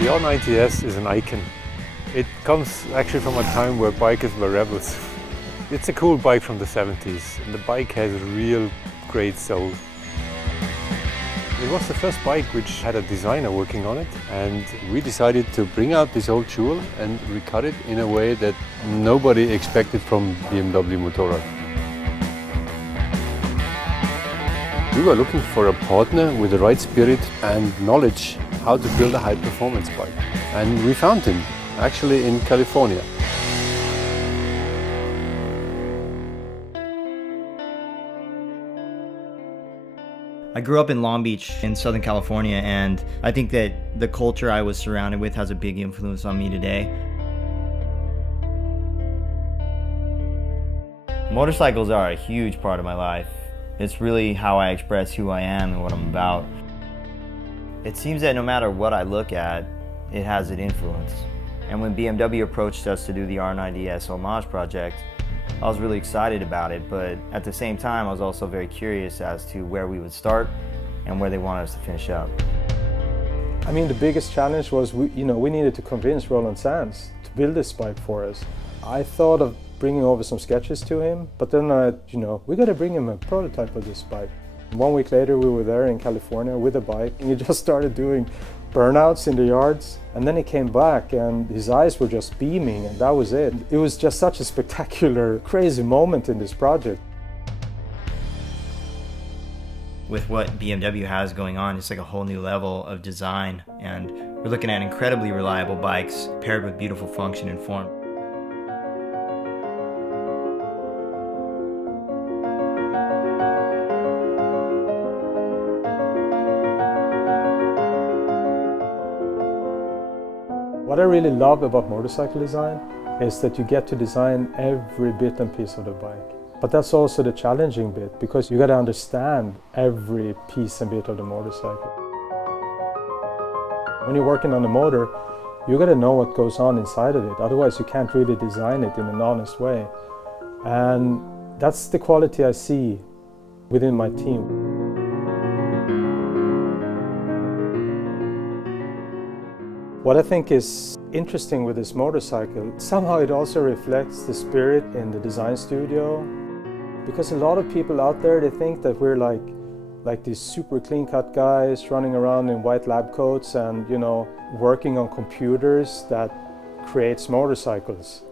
The R90S is an icon. It comes actually from a time where bikers were rebels. It's a cool bike from the 70s, and the bike has a real great soul. It was the first bike which had a designer working on it, and we decided to bring out this old jewel and recut it in a way that nobody expected from BMW Motorrad. We were looking for a partner with the right spirit and knowledge how to build a high-performance bike. And we found him, actually in California. I grew up in Long Beach in Southern California, and I think that the culture I was surrounded with has a big influence on me today. Motorcycles are a huge part of my life. It's really how I express who I am and what I'm about. It seems that no matter what I look at, it has an influence. And when BMW approached us to do the R90S homage project, I was really excited about it, but at the same time I was also very curious as to where we would start and where they wanted us to finish up. I mean, the biggest challenge was we needed to convince Roland Sands to build this bike for us. I thought of bringing over some sketches to him, but then we got to bring him a prototype of this bike. 1 week later we were there in California with a bike, and he just started doing burnouts in the yards, and then he came back and his eyes were just beaming, and that was it. It was just such a spectacular, crazy moment in this project. With what BMW has going on, it's like a whole new level of design, and we're looking at incredibly reliable bikes paired with beautiful function and form. What I really love about motorcycle design is that you get to design every bit and piece of the bike. But that's also the challenging bit, because you got to understand every piece and bit of the motorcycle. When you're working on the motor, you got to know what goes on inside of it, otherwise you can't really design it in an honest way. And that's the quality I see within my team. What I think is interesting with this motorcycle, somehow it also reflects the spirit in the design studio. Because a lot of people out there, they think that we're like these super clean-cut guys running around in white lab coats and, working on computers that creates motorcycles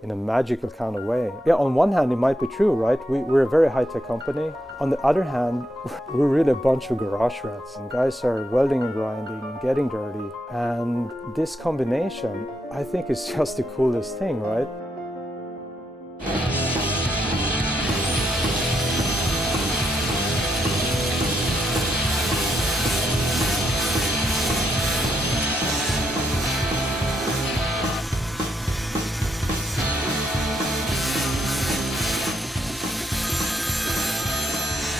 in a magical kind of way. Yeah, on one hand it might be true, right? We're a very high-tech company. On the other hand, we're really a bunch of garage rats. And guys are welding and grinding and getting dirty. And this combination, I think, is just the coolest thing, right?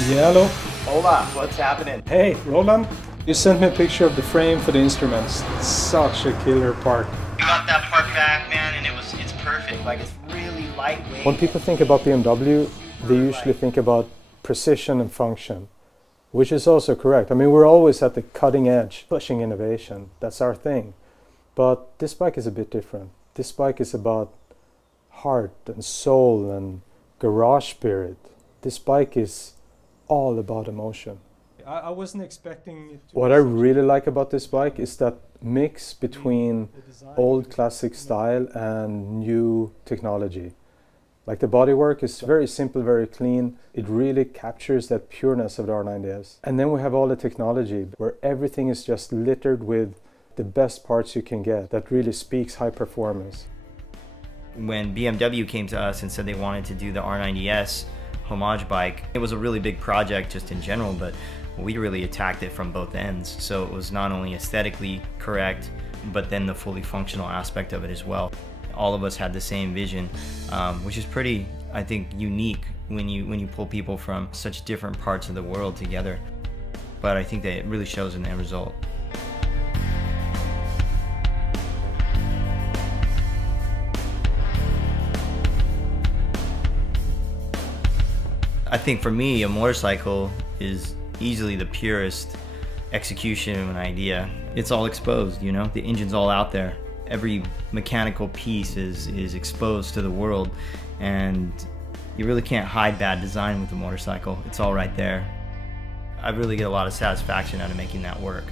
Yeah, hello. Hola, what's happening? Hey, Roland. You sent me a picture of the frame for the instruments. It's such a killer part. We got that part back, man, and it's perfect. Like, it's really lightweight. When people think about BMW, they usually think about precision and function, which is also correct. I mean, we're always at the cutting edge, pushing innovation. That's our thing. But this bike is a bit different. This bike is about heart and soul and garage spirit. This bike is all about emotion. I wasn't expecting it to. What I really like about this bike is that mix between old classic style and new technology. Like, the bodywork is very simple, very clean. It really captures that pureness of the R90S. And then we have all the technology where everything is just littered with the best parts you can get that really speaks high performance. When BMW came to us and said they wanted to do the R90S homage bike, it was a really big project just in general, but we really attacked it from both ends. So it was not only aesthetically correct, but then the fully functional aspect of it as well. All of us had the same vision, which is pretty, I think, unique when you pull people from such different parts of the world together. But I think that it really shows in the end result. I think for me, a motorcycle is easily the purest execution of an idea, it's all exposed, you know? The engine's all out there. Every mechanical piece is exposed to the world, and you really can't hide bad design with a motorcycle. It's all right there. I really get a lot of satisfaction out of making that work.